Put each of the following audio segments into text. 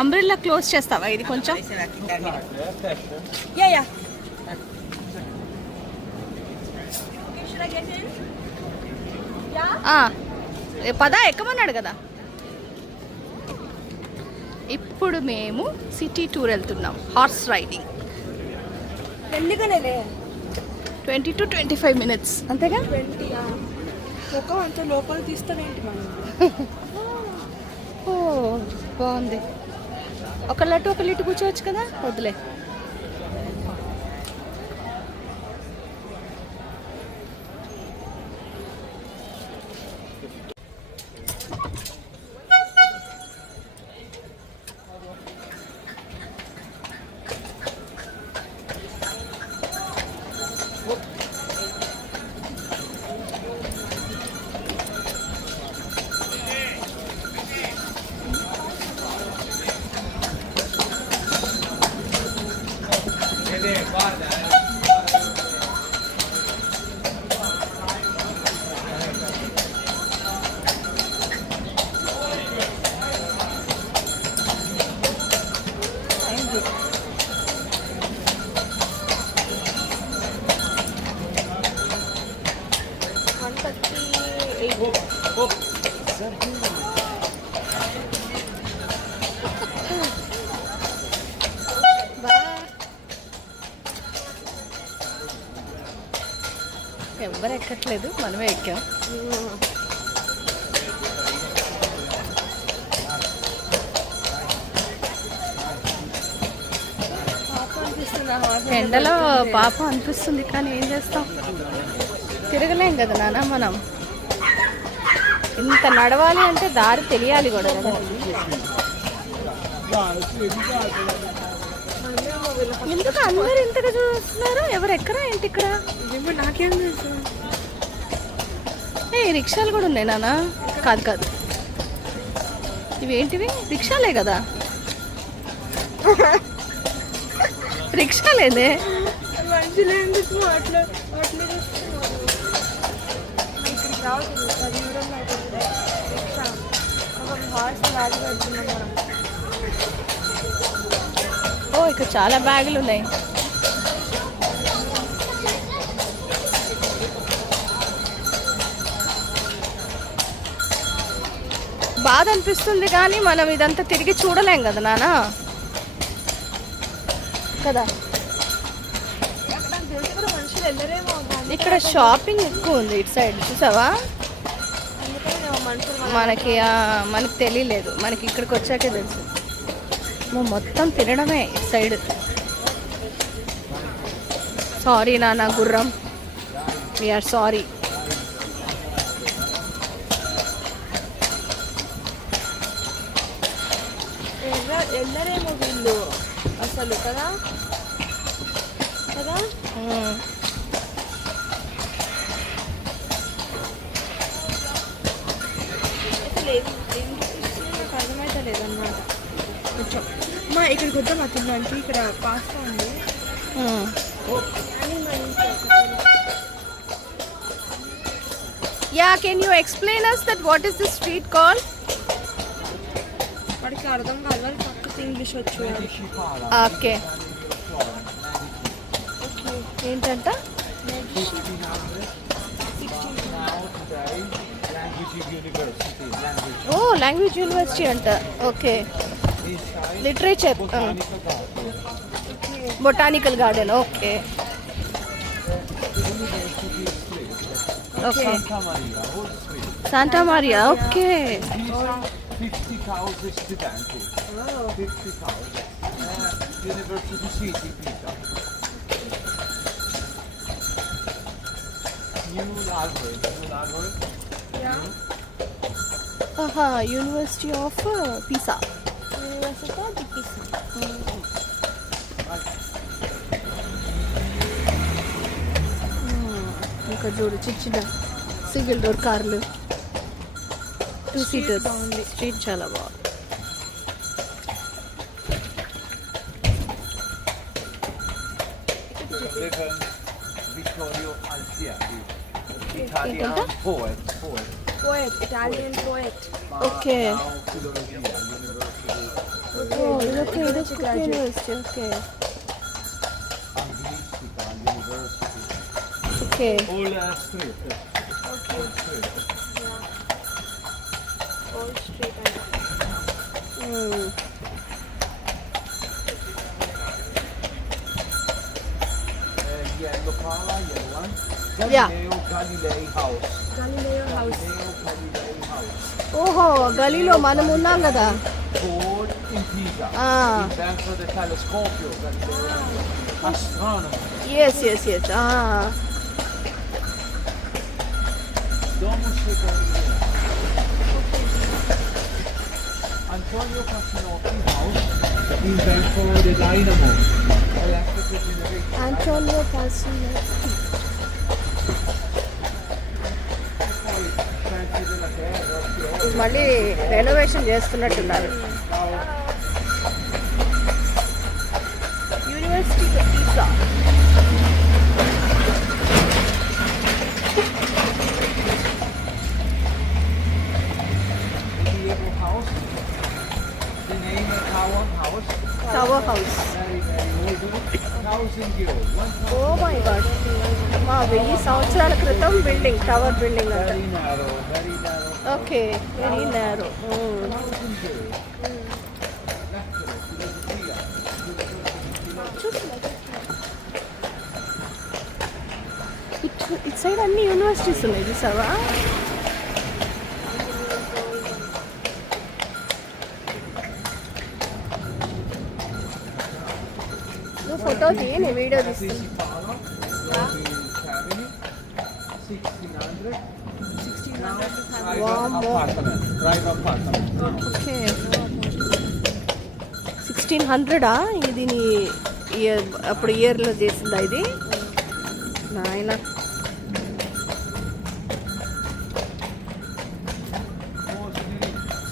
Umbrella close చేస్తావా ఇది కొంచెం? పదా ఎక్కమన్నాడు కదా. ఇప్పుడు మేము సిటీ టూర్ వెళ్తున్నాం, హార్స్ రైడింగ్. 20 to 25 minutes అంతేగా. 20 ఒక అంత లోపల తీస్తావేంటి మనం? ఓ బాగుంది. ఒకళ్ళట్టు ఒకళ్ళు ఇటు కూర్చోవచ్చు కదా. వద్దులే. ఎవ్వరు ఎక్కట్లేదు, మనమే ఎక్కాం. ఎండలో పాప అనిపిస్తుంది, కానీ ఏం చేస్తాం, తిరగలేం కదా నాన్న. మనం ఇంత నడవాలి అంటే దారి తెలియాలి కూడా కదా. ఎందుకు అందరు ఇంతగా చూస్తున్నారు? ఎవరు ఎక్కరా ఏంటి ఇక్కడ? నాకేం తెలుసు. రిక్షాలు కూడా ఉన్నాయి నాన్న. కాదు కాదు, ఇవేంటివి? రిక్షాలే కదా. రిక్షాలేదే. మనుషులు ఎందుకు అట్లా అట్లా ఓ ఇక్కడ చాలా బ్యాగులు ఉన్నాయి. బాధ అనిపిస్తుంది, కానీ మనం ఇదంతా తిరిగి చూడలేం కదా నాన్న. కదా ఇక్కడ షాపింగ్ ఎక్కువ ఉంది ఇటు సైడ్, చూసావా? మనకి తెలియలేదు, మనకి ఇక్కడికి వచ్చాకే తెలుసు. మొత్తం తినడమే ఇటు సైడ్. సారీ నాన్న గుర్రం, వీఆర్ సారీ. వెళ్ళరేమో వీళ్ళు అసలు కదా కదా. నాకు అర్థమైతే లేదన్నమాట. కొంచెం మా ఇక్కడికి వద్దాం తినడానికి. ఇక్కడ పాస్తా ఉంది. Yeah, can you explain us that what is this street called? వాడికి అర్థం కాదు, వాళ్ళు పక్కకు ఇంగ్లీష్ వచ్చు. ఓకే, ఏంటంట? ఓ లాంగ్వేజ్ యూనివర్సిటీ అంట. Okay, literature, botanical garden. Okay okay, Santa Maria. Okay. 50,000 studenti. 50,000. University City, Pisa. New library. Yeah. Aha, University of Pisa. University of Pisa. ఇంకా చూడు చిన్న సింగిల్ డోర్ కార్లు, 2 seaters. స్ట్రీట్ చాలా బాగుంది. Vittorio Alfieri, Italian poet. Poet Italian poet. Okay. Now Filologia University. Oh, okay, that's good university. Okay. Anglistica University. Okay. All street. Okay Street. Old street అంట. Hmm. Yellow Pala, yellow one. Yeah. Galilei House. Galileo house. Galilei House. ఓహో గలీలో మనం ఉన్నాం కదా. Ford in Pisa. Ah. Invento del telescopio. Galileo. Astronomo. Yes yes yes. Domus Secondo. Antonio Facinotti House. Invento the dynamo. Electrical generator. Antonio Pacino. Poi Scienze della Terra. మళ్ళీ renovation చేస్తున్నట్టున్నారు. University Pisa. Diego House. The name of Tower House. Tower house. Very, very old. 1,000 years. Oh my God. మా 1000 సంవత్సరాల క్రితం building, tower building అంట. Very narrow, very narrow. Okay, very narrow. 1,000 years. Lecture, filosofia. ఇటు side అన్ని universities ఉన్నాయి చూసావా. నువ్వు ఫోటో తీయి, నేను వీడియో తీస్తాను. Principale, family, 1,600. 1600 Private Wow. apartment. Private apartment. Okay 1600 ఇది నీ ఇయర్, అప్పుడు ఇయర్లో చేసిందా ఇది నాయన.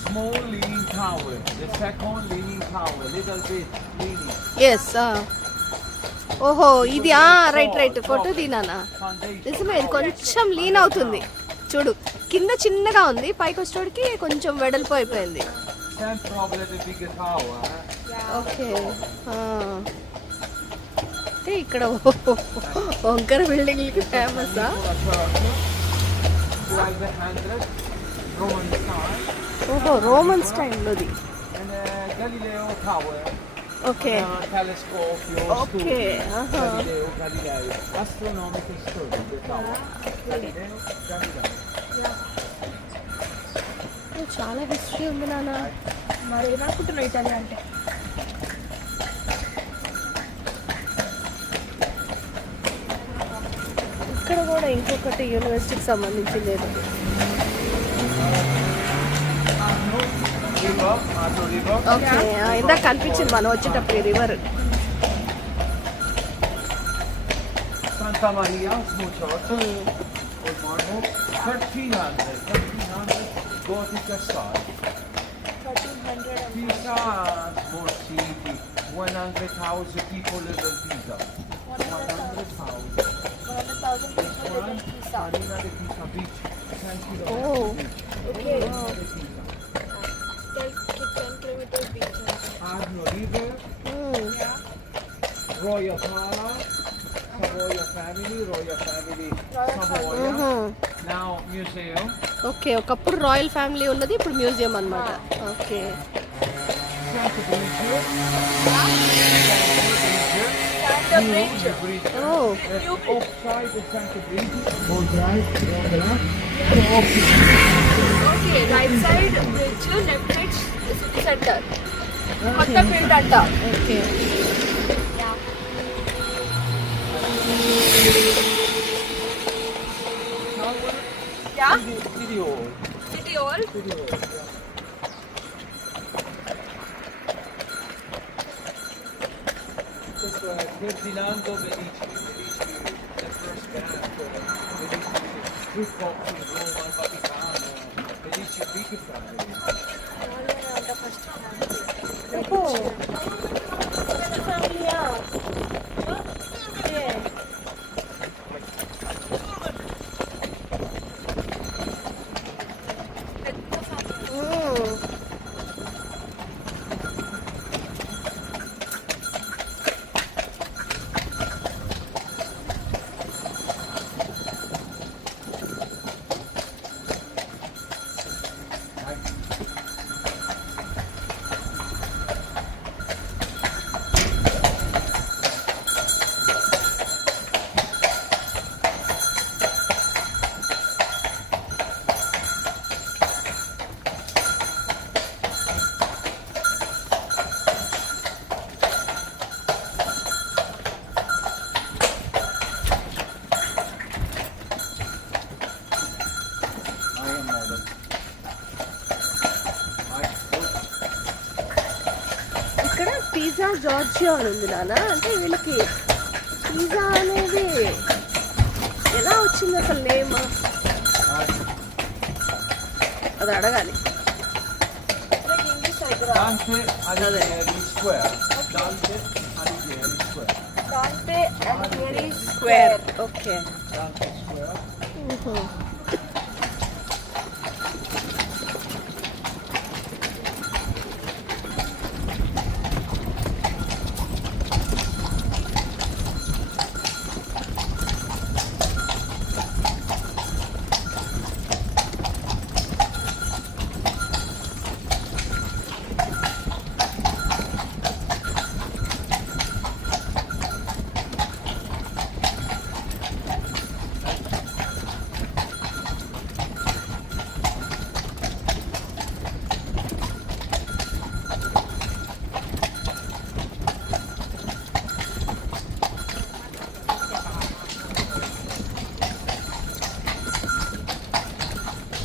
Small leaning tower. The second leaning tower. Little bit leaning. Yes. ఓహో ఇది రైట్ రైట్, ఫోటో తీనానా. Foundation. నిజమే, ఇది కొంచెం లీన్ అవుతుంది చూడు. కింద చిన్నగా ఉంది, పైకి వచ్చేటికి కొంచెం వెడల్పు అయిపోయింది. Same problem with the bigger tower. Okay. అంటే ఇక్కడ వంకర బిల్డింగ్లకి ఫేమసా. 1200 Roman style. ఓహో రోమన్ స్టైల్లోది. And Galileo Tower. Okay. Telescope. Okay. Galileo Galilei. Astronomical study. The tower. Galileo Galilei. చాలా హిస్టరీ ఉంది నాన్న. మరి ఏమనుకుంటున్నావు ఇటాలియా అంటే? ఇక్కడ కూడా ఇంకొకటి యూనివర్సిటీకి సంబంధించింది ఏదో. River. Arno River. ఓకే, ఇందాక కనిపించింది మనం వచ్చేటప్పుడు river. Santa Maria. Small church. Old marble. 1300 Gothic style. 1300 Pisa, small city. 100,000 people live in Pisa. 100,000. 100,000 people live in Pisa. Marina de Pisa Beach. 10 ఓ kilometers. Okay. Marina de Pisa. 10 kilometers beach. Arno River. Royal Pala. Savoia family. Royal family. Savoia. Now museum. Okay, ఒకప్పుడు royal family ఉన్నది, ఇప్పుడు museum అన్నమాట. Okay. Santa Bridge. The bridge. Bridge. ఓ Offside the Santa Bridge. On right, on the left. Okay, right side bridge, left side city center. కొత్త బిల్డ్ అంట. Okay. Yeah, Video. city hall. Video. Ferdinando Medici. The first grand. Medici. With Pope in Rome, Vaticano. Medici big family. ఓహో ఫస్ట్ ఫ్యామిలీయా. Okay. Georgia అని ఉంది నాన్న. అంటే వీళ్ళకి పిజ్జా అనేది ఎలా వచ్చింది అసలు నేమ్? అది అడగాలి. Dante Alighieri Square. Dante Alighieri Square. Dante Alighieri square. Okay. Dante Square.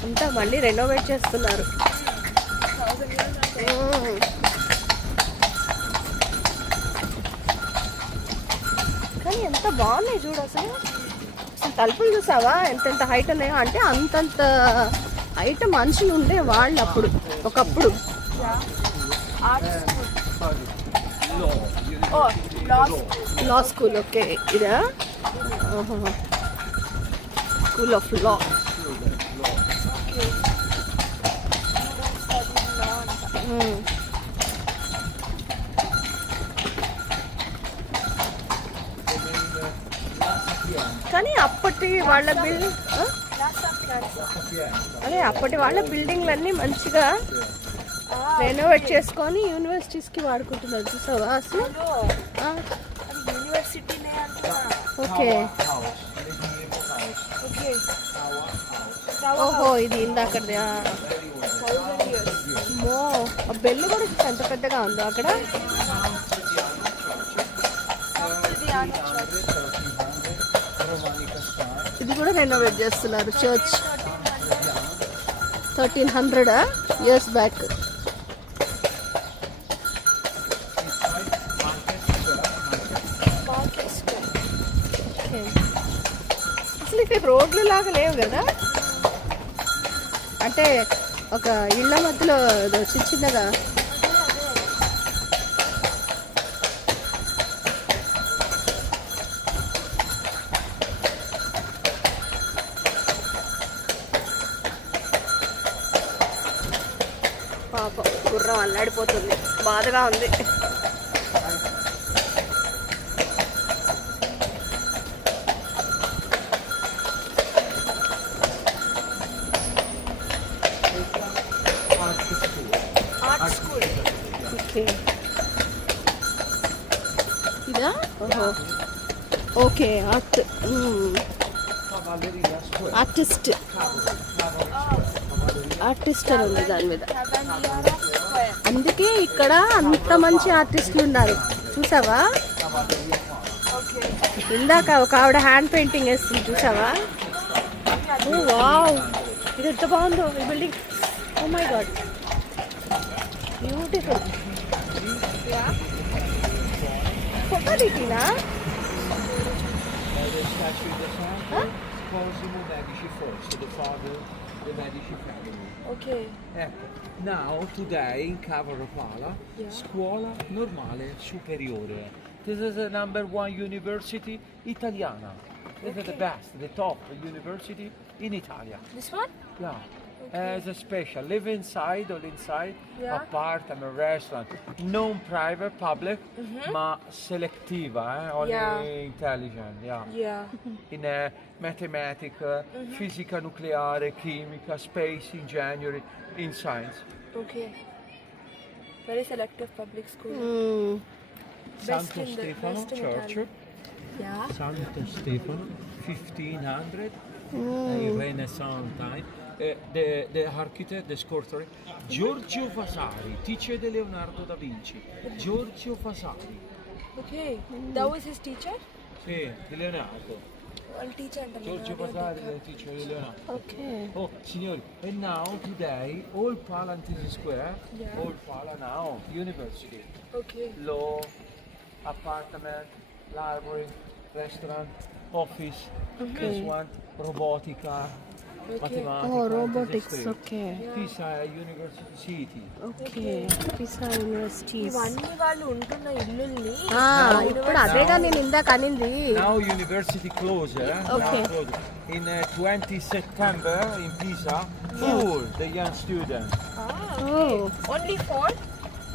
అంతా మళ్ళీ రెనోవేట్ చేస్తున్నారు. కానీ ఎంత బాగున్నాయి చూడు అసలు. అసలు తలుపులు చూసావా ఎంతెంత హైట్ ఉన్నాయో? అంటే అంతంత హైట్ మనుషులు ఉండే వాళ్ళు అప్పుడు, ఒకప్పుడు. లా స్కూల్. ఓకే, ఇదా స్కూల్ ఆఫ్ లా. కానీ అప్పటి వాళ్ళ బిల్డింగ్, అదే అప్పటి వాళ్ళ బిల్డింగ్లన్నీ మంచిగా రెనోవేట్ చేసుకొని యూనివర్సిటీస్కి వాడుకుంటున్నారు చూసావా అసలు. యూనివర్సిటీనే అంటున్నా. ఓకే. ఓహో, ఇది ఇందాకది. మో ఆ బెల్లు కూడా ఎంత పెద్దగా ఉందో అక్కడ. ఇది కూడా రెనోవేట్ చేస్తున్నారు చర్చ్. 1300 years బ్యాక్. అసలు ఇక్కడ రోడ్లు లాగా లేవు కదా. అంటే ఒక ఇళ్ళ మధ్యలో చిన్న చిన్నగా. పాపం గుర్రం అల్లాడిపోతుంది, బాధగా ఉంది. ఓకే, ఇదా? ఓహో, ఓకే. ఆర్టిస్ట్ అని ఉంది దాని మీద. అందుకే ఇక్కడ అంత మంచి ఆర్టిస్టులు ఉన్నారు చూసావా. ఇందాక ఒక ఆవిడ హ్యాండ్ పెయింటింగ్ వేస్తుంది చూసావా. ఓ వావ్, ఇది ఎంత బాగుందో ఈ building. Oh my God, beautiful. Photo దిగినా? Cosimo Medici first, the father of the Medici family. Okay. Ecco, now today in Cavo Rapala, scuola normale superiore. This is the #1 university italiana. This is the best, the top university in Italia. This one? Yeah. As a special, live inside, all inside, Yeah. apartment, restaurant, non private, public, ma selectiva, only intelligent, yeah. In mathematics, fisica nucleare, chimica, space, engineering, in science. Okay. Very selective public school. Santo in the- Stefano best in Church, Yeah. Santo Stefano, 1500, Renaissance time. The architect, the sculptor, Giorgio Vasari, teacher di Leonardo da Vinci. Giorgio Vasari. Okay. That was his teacher? Sì, di Leonardo. వాళ్ళు టీచర్ అంటారు Giorgio Vasari, the teacher of Leonardo. Okay. Oh, signori, and now today, all Pala Antisi Square, Yeah. all Pala now, university, okay law, apartment, library, restaurant, office, this one, robotica, matematica. Oh and robotics. history. Okay Pisa University City. Okay. Pisa universities. ఇవన్నీ వాళ్ళు ఉంటున్న ఇల్లుల్ని ఇప్పుడు అదేగా నేను ఇందాక అనింది. Now university closed, Okay. now closed. In 20 September in Pisa, full the young students. ఓ only phone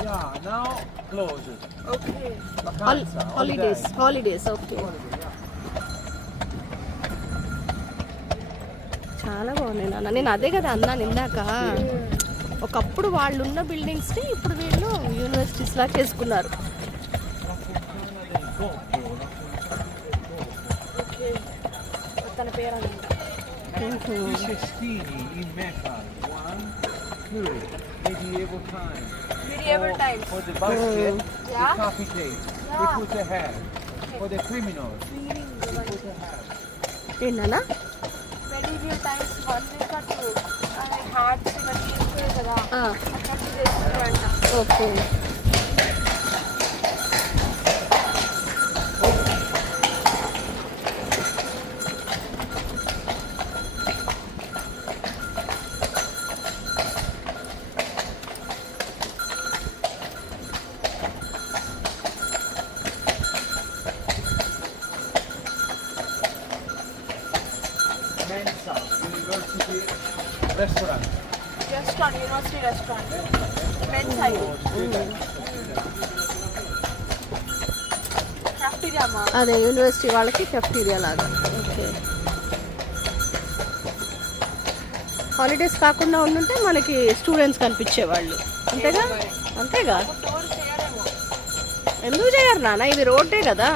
Yeah, now closed. Okay Vacanza, holidays. holiday. Holidays. Okay. Holiday, yeah. చాలా బాగున్నాయి నాన్న. నేను అదే కదా అన్నాను ఇందాక. ఒకప్పుడు వాళ్ళు ఉన్న బిల్డింగ్స్ ని ఇప్పుడు వీళ్ళు యూనివర్సిటీస్ లా చేసుకున్నారు. La fontana del Gobbo, la fontana del Gobbo. Okay తన పేరు అన్నమాట I cestini in metal, 1, 2, medieval time. Medieval times. For the basket, Yeah. the capitate, we Yeah. put a hair. For the criminals, we put a hair. ఏంటన్నా? Medieval times 1 week అటు హార్ట్స్ ఇవన్నీ ఉంటాయి కదా అక్కడ చేస్తున్నారంట okay. Mensa, university, restaurant. Restaurant university restaurant మెన్స్ side cafeteria మా అదే యూనివర్సిటీ వాళ్ళకి కెఫ్టీరియా లాగా. ఓకే. హాలిడేస్ కాకుండా ఉండుంటే మనకి స్టూడెంట్స్ కనిపించేవాళ్ళు. అంతేగా అంతేగా. టూర్ చేయలేము ఎందుకు చేయరు నాన్న? ఇది రోడ్డే కదా.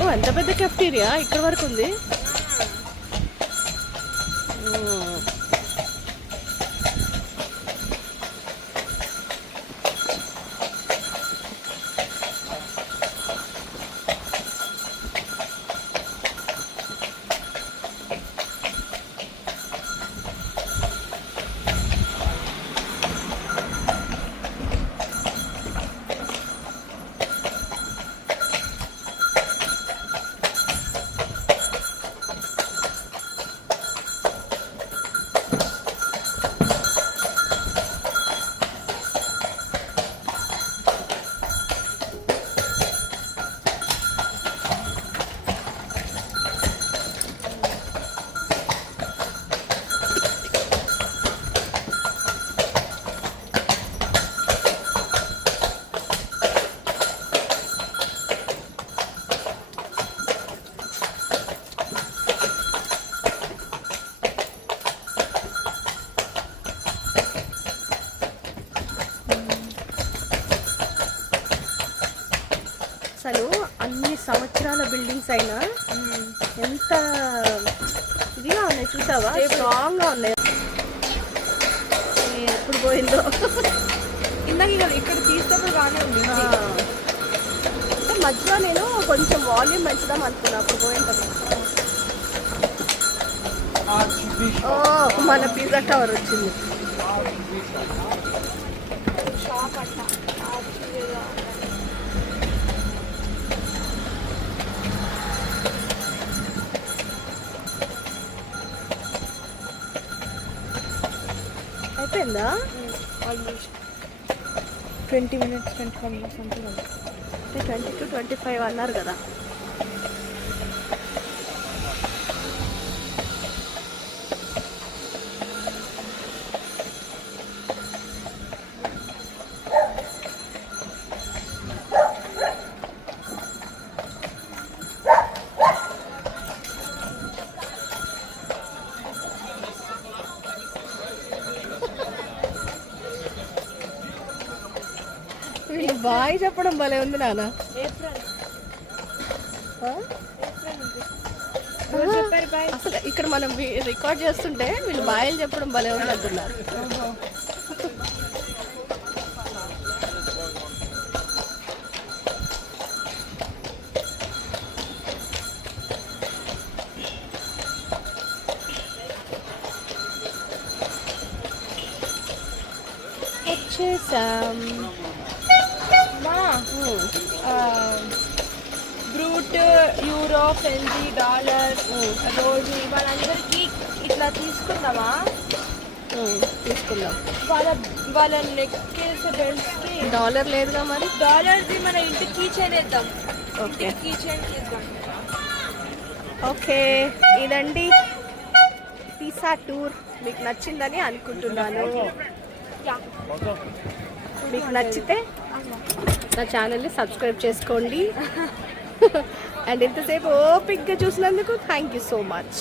ఓ ఎంత పెద్ద కెఫ్టీరియా ఇక్కడ వరకు ఉంది. అసలు అన్ని సంవత్సరాల బిల్డింగ్స్ అయినా ఎంత ఇదిగా ఉన్నాయి చూసావా? స్ట్రాంగ్ గా ఉన్నాయి. ఎప్పుడు పోయిందో. ఇందాక ఇక్కడ తీసేటప్పుడు బాగానే ఉంది అంటే మధ్యలో నేను కొంచెం వాల్యూమ్ పెంచుదాం అనుకున్నా అప్పుడు పోయింది. ఓ మన పిజ్జా టవర్ వచ్చింది. షాప్ అట్ట అయిపోయిందా? ఆల్మోస్ట్ 20 minutes 25 minutes something like that. 20 to 25 అన్నారు కదా. వీళ్ళు బాయ్ చెప్పడం భలే ఉంది నాన్న. ఏప్రిల్ ఆ? ఏప్రిల్ ఉంది ఎవరు చెప్పారు బాయ్? అసలు ఇక్కడ మనం రికార్డ్ చేస్తుంటే వీళ్ళు బాయలు చెప్పడం భలే ఉంది అంటున్నారు. వచ్చేసాం. బ్రూట్, యూరో, ఫెన్జీ, డాలర్, రోజు వాళ్ళందరికీ ఇట్లా తీసుకుందామా? తీసుకుందాం. వాళ్ళ నెక్ వేసే బెల్ట్స్కి డాలర్ లేదుగా మరి. డాలర్ది మన ఇంటికి కీ చైన్ వేద్దాం. ఓకే కీ చైన్ చేద్దాం. ఓకే, ఇదండి పిసా టూర్. మీకు నచ్చిందని అనుకుంటున్నాను. మీకు నచ్చితే నా ఛానల్ని సబ్స్క్రైబ్ చేసుకోండి. అండ్ ఇంతసేపు ఓపిక్గా చూసినందుకు థ్యాంక్ యూ సో మచ్.